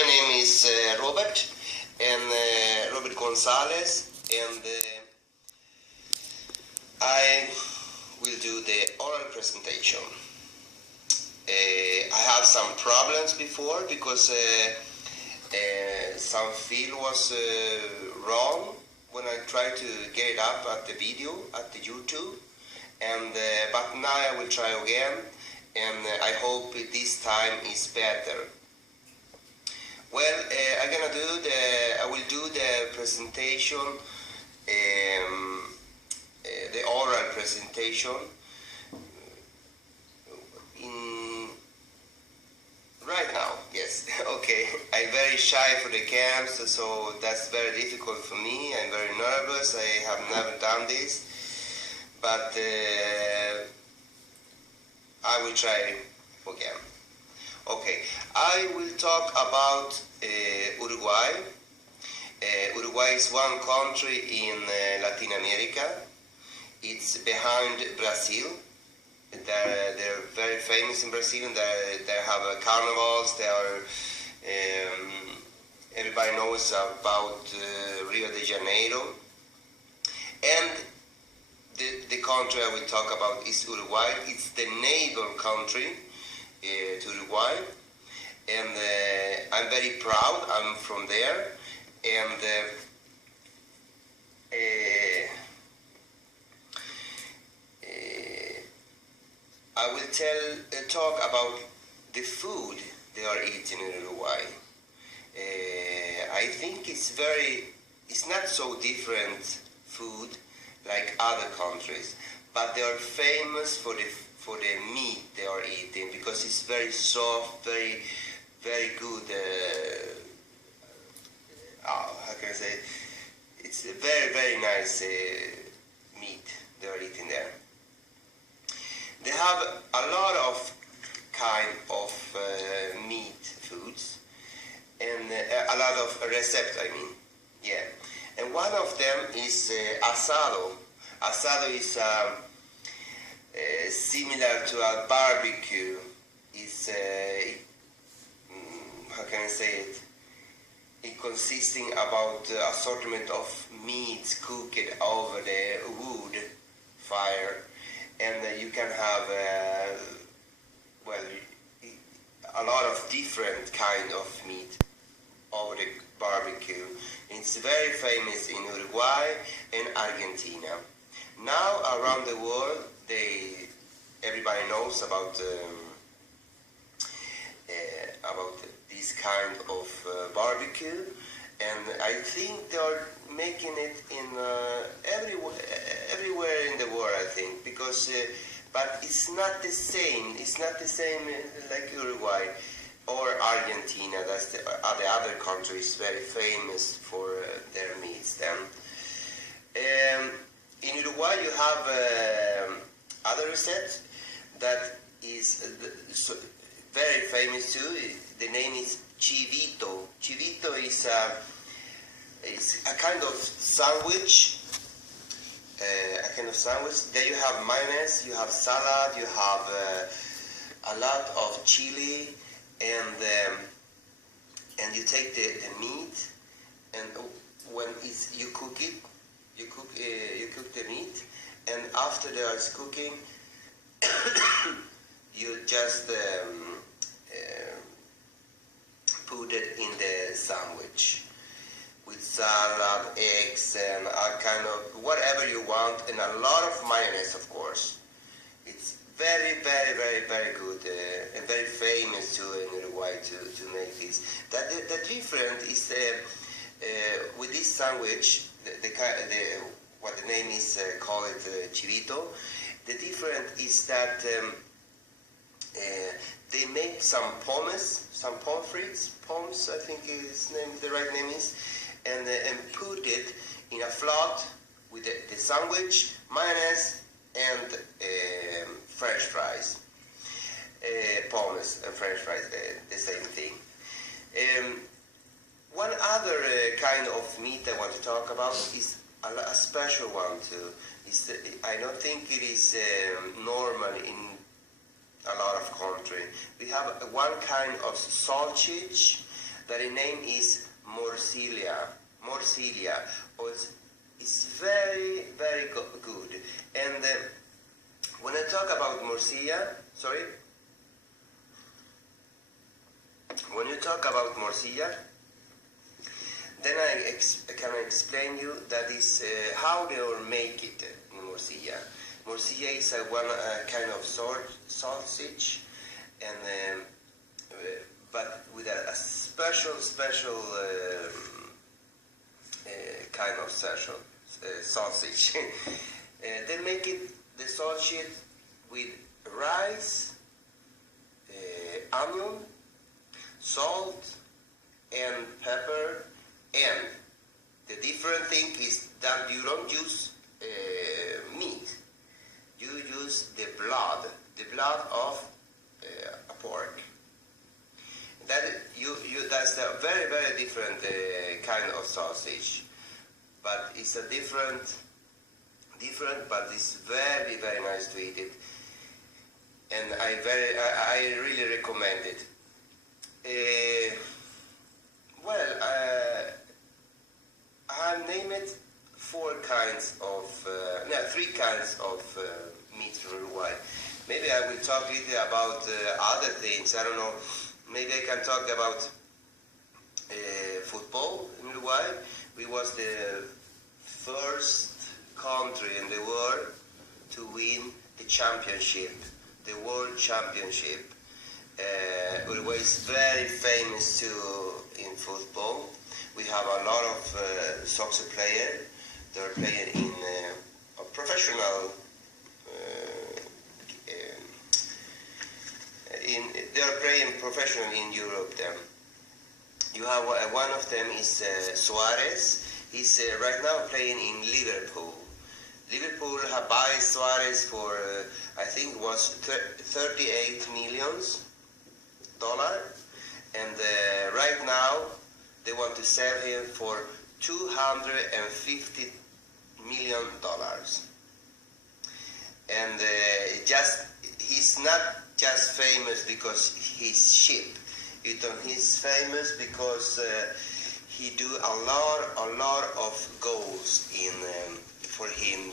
my name is Robert, and Robert Gonzalez, and I will do the oral presentation. I had some problems before because some field was wrong when I tried to get it up at the video at the YouTube, and but now I will try again, and I hope this time is better. Well, I will do the presentation, the oral presentation right now. Yes, okay. I'm very shy for the cams, so that's very difficult for me. I'm very nervous. I have never done this, but I will try again. Okay, I will talk about Uruguay. Uruguay is one country in Latin America. It's behind Brazil. They're very famous in Brazil, and they have carnivals. They are everybody knows about Rio de Janeiro. And the country I will talk about is Uruguay. It's the neighbor country to Uruguay, and I'm very proud. I'm from there, and I will talk about the food they are eating in Uruguay. I think it's not so different food like other countries, but they are famous for the meat they are eating, because it's very soft, very good. How can I say? It's a very nice meat they are eating there. They have a lot of kind of meat foods, and a lot of recepts, I mean. Yeah. And one of them is asado. Asado is similar to a barbecue. It's how can I say it? It consisting about assortment of meats cooked over the wood fire, and you can have a lot of different kind of meat over the barbecue. It's very famous in Uruguay and Argentina. Now around the world, everybody knows about this kind of barbecue, and I think they are making it in everywhere in the world, I think, because but it's not the same. It's not the same like Uruguay or Argentina. That's the other countries very famous for their meats. Then in Uruguay you have other recipe that is very famous too. The name is chivito. Chivito is a kind of sandwich. There you have mayonnaise, you have salad, you have a lot of chili, and you take the meat, and when you cook it, you cook the meat, and after there is cooking, you just put it in the sandwich with salad, eggs, and a kind of whatever you want, and a lot of mayonnaise, of course. It's very good and very famous too in Uruguay to make this. The difference is with this sandwich, what the name is called chivito. The difference is that they make some pommes, I think the right name is, and put it in a float with the sandwich, mayonnaise, and French fries. Pommes and French fries, the same thing. One other kind of meat I want to talk about is a special one too. I don't think it is normal in a lot of country. We have one kind of sausage that the name is morcilla. Morcilla. Oh, it's very, very good. And when I talk about morcilla, when you talk about morcilla, then I can explain you that is how they make it in morcilla. Morcilla is one kind of sausage, and but with a special kind of sausage. They make the sausage with rice, onion, salt, and pepper. And the different thing is that you don't use meat. You use the blood of a pork. That's a very, very different kind of sausage, but it's a different, but it's very, very nice to eat it, and I really recommend it. I named three kinds of meat from Uruguay. Maybe I will talk a little about other things. I don't know. Maybe I can talk about football in Uruguay. We was the first country in the world to win the championship, the world championship. Uruguay is very famous too in football. We have a lot of soccer players. They're playing in a professional. They are playing professionally in Europe. Then you have one of them is Suarez. He's right now playing in Liverpool. Liverpool have bought Suarez for I think it was $38 million, and right now they want to sell him for $250 million. And he's not just famous because he's cheap. He's famous because he do a lot of goals in for him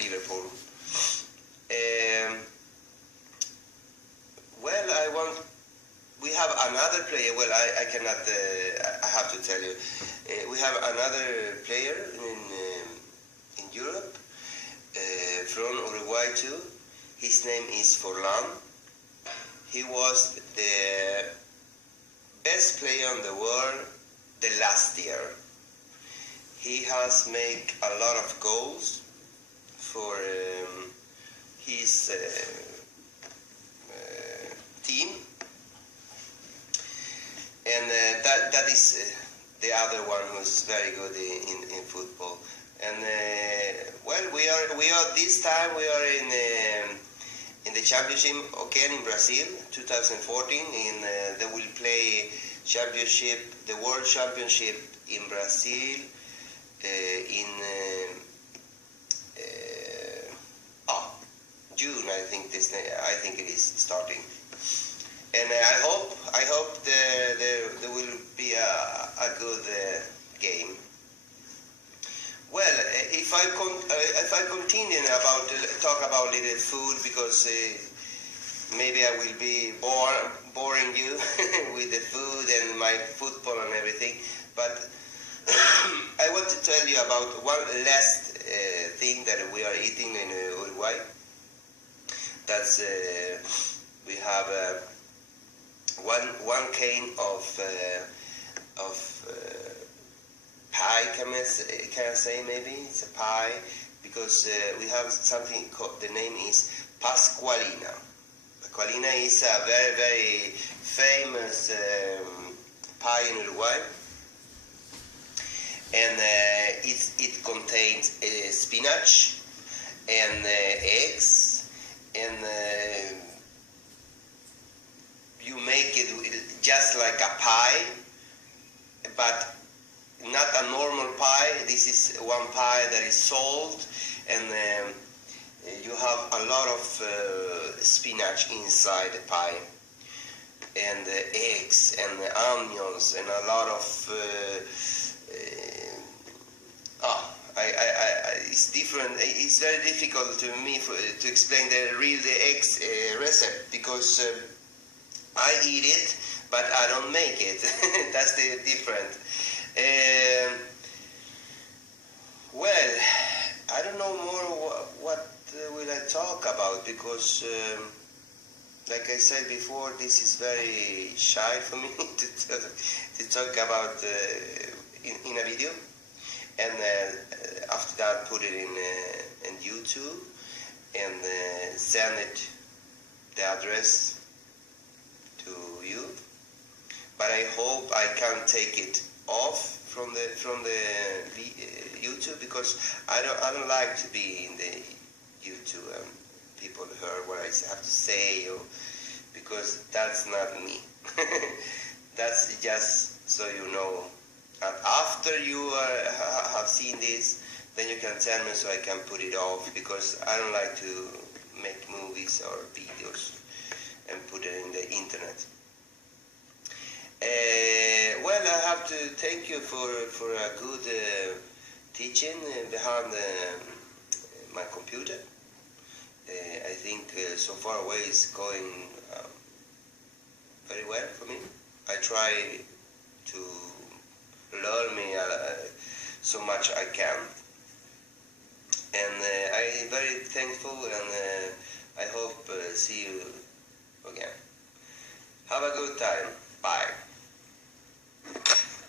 Liverpool. We have another player. Well, I cannot. I have to tell you. We have another player in Europe from Uruguay too. His name is Forlan. He was the best player in the world the last year. He has made a lot of goals for his team, and that is the other one who's very good in football. And we are this time we are in the championship again in Brazil, 2014. They will play the world championship in Brazil in June. I think it is starting, and I hope there will be a good game. Well, if I continue talk about little food, because maybe I will be boring you with the food and my football and everything, but I want to tell you about one last thing that we are eating in Uruguay. That's we have one cane of pie. Can I say maybe it's a pie, because we have something called, the name is Pascualina. Pascualina is a very, very famous pie in Uruguay, and it contains spinach and eggs, and you make it just like a pie, but not a normal pie. This is one pie that is salt, and you have a lot of spinach inside the pie. and eggs and onions and a lot of it's different. It's very difficult to me to explain the eggs recipe, because I eat it, but I don't make it. That's the difference. Well, I don't know more what will I talk about, because like I said before, this is very shy for me to talk about in a video, and after that put it in YouTube and send it the address to you. But I hope I can take it off from the YouTube, because I don't like to be in the YouTube and people hear what I have to say, because that's not me. That's just so you know. And after you have seen this, then you can tell me so I can put it off, because I don't like to make movies or videos and put it in the internet. Well, I have to thank you for a good teaching behind my computer. I think so far away is going very well for me. I try to learn me so much I can, and I'm very thankful, and I hope see you again. Have a good time. Bye.